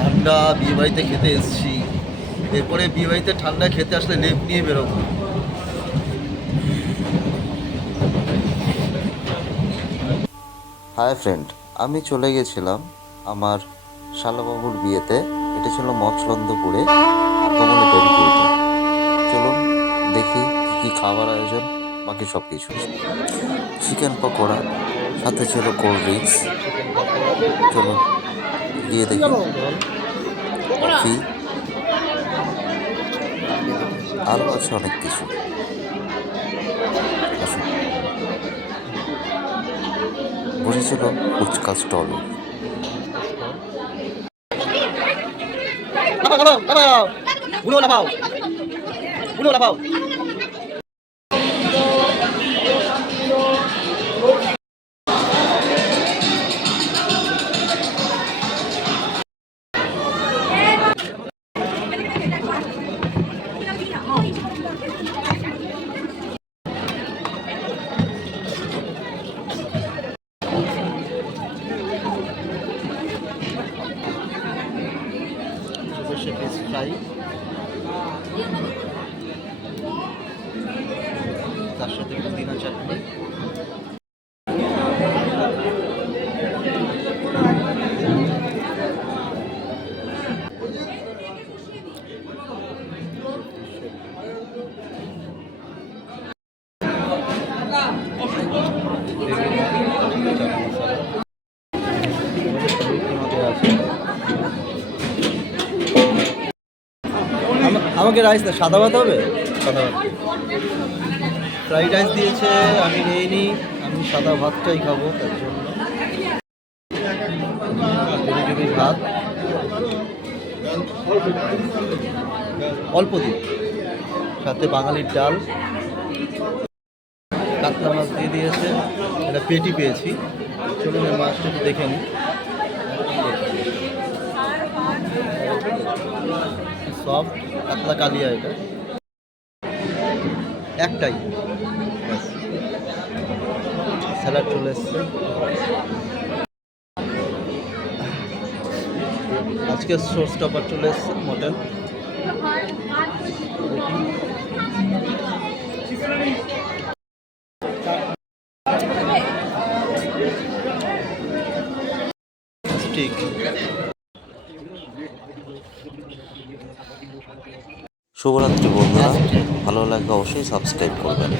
ঠান্ডা বিয়েবাড়িতে খেতে এসেছি। এরপরে বিয়েবাড়িতে ঠান্ডা খেতে আসলে লেপ নিয়ে বেরোবো। হাই ফ্রেন্ড, আমি চলে গেছিলাম আমার শালাবাবুর বিয়েতে। এটা ছিল মচলন্দপুরে আগমনী বেরিকেডে। চলুন দেখি কী কী খাবার আয়োজন, বাকি সব কিছু। চিকেন পকোড়া, সাথে ছিল কোল্ড ড্রিঙ্কস। চলুন গিয়ে দেখি। কফি, আরও আছে অনেক কিছু। আসুন। বসেছিল ফুচকা স্টলও। ফ্রাই, তার সাথে পুদিনা চাটনি, আমাকে রাইস না, সাদা ভাত হবে। সাদা ভাত, ফ্রাইড রাইস দিয়েছে, আমি নিইনি, আমি সাদা ভাতটাই খাবো। তার জন্য ভাত অল্প দিন, সাথে বাঙালির ডাল, কাতলা মাছ দিয়ে দিয়েছে। এটা পেটি পেয়েছি। চলুন এই মাছটা একটু দেখে নিই। সফট কাতলা কালিয়া, এটা একটাই। স্যালাড চলে এসছে। আজকে শো স্টপার চলে এসছে, মটন। ঠিক। শুভরাত্রি বন্ধুরা, ভালো লাগলে অবশ্যই সাবস্ক্রাইব করবেন।